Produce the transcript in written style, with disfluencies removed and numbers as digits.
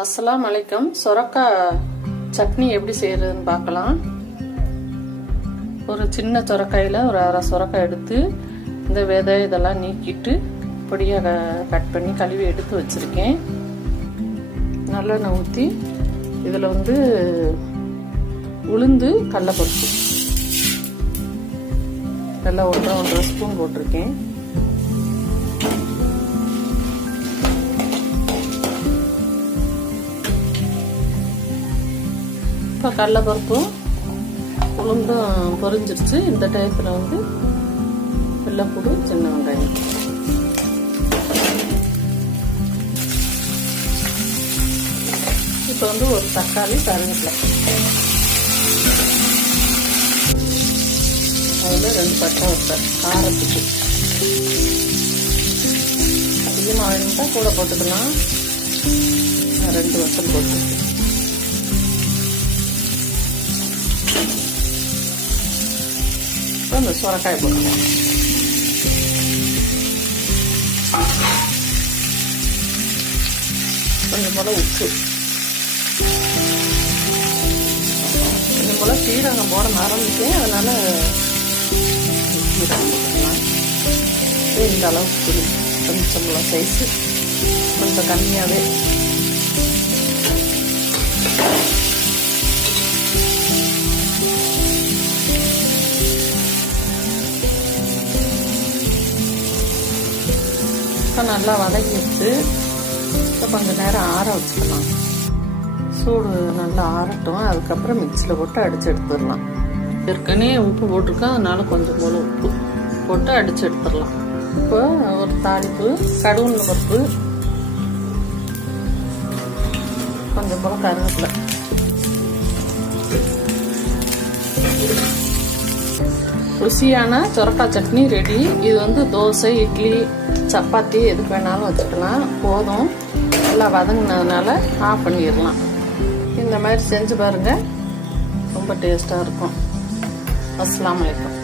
அஸ்ஸலாமு அலைக்கும். சொரக்காய் சட்னி எப்படி செய்யறதுன்னு பார்க்கலாம். ஒரு சின்ன சொரக்காயில் ஒரு அரை சொரக்காய் எடுத்து இந்த விதை இதெல்லாம் நீக்கிட்டு பொடியாக கட் பண்ணி கழுவி எடுத்து வச்சுருக்கேன். நல்லெண்ணெய் ஊற்றி இதில் உளுந்து கடலைப்பருப்பு நல்லா ஒன்றரை ஸ்பூன் போட்டிருக்கேன். இப்போ கடலைப்பருப்பும் உளுந்தும் பொரிஞ்சிருச்சு. இந்த டயத்தில் வெள்ளைப்பூடு, சின்ன வெங்காயம், இப்போ ஒரு தக்காளி, கருவேப்பிலை, அதில் 2 பட்டை வத்தல் காரத்துக்கு. அதிகமாக வேணும்ட்டா கூட போட்டுக்கலாம். நான் 2 வத்தல் போட்டுருக்கேன். இப்போ இந்த சொரக்காய் போட்டுக்கலாம். கொஞ்சம் போல் உப்பு, கொஞ்சம் போல் சீரகம் போட மறந்துட்டேன், அதனால சீரகம் போட்டுக்கலாம். இந்த அளவுக்கு புளி கொஞ்சம் போல் சைஸு கொஞ்சம் கம்மியாகவே. இப்போ நல்லா வதக்கி வச்சு இப்போ கொஞ்சம் நேரம் ஆற வச்சுக்கலாம். சூடு நல்லா ஆறட்டும். அதுக்கப்புறம் மிக்சியில் போட்டு அடித்து எடுத்துடலாம். ஏற்கனவே உப்பு போட்டிருக்கோம், அதனால கொஞ்சம் போல் உப்பு போட்டு அடித்து எடுத்துடலாம். இப்போ ஒரு தாளிப்பு, கடுகு பருப்பு, கொஞ்சம் போல் கருவேப்பிலை, ருசியான சொரக்காய் சட்னி ரெடி. இது தோசை, இட்லி, சப்பாத்தி எதுக்கு வேணாலும் வச்சுக்கலாம். போதும். நல்லா வதங்கினதுனால ஆஃப் பண்ணிடலாம். இந்த மாதிரி செஞ்சு பாருங்கள், ரொம்ப டேஸ்ட்டாக இருக்கும். அஸ்ஸலாமு அலைக்கும்.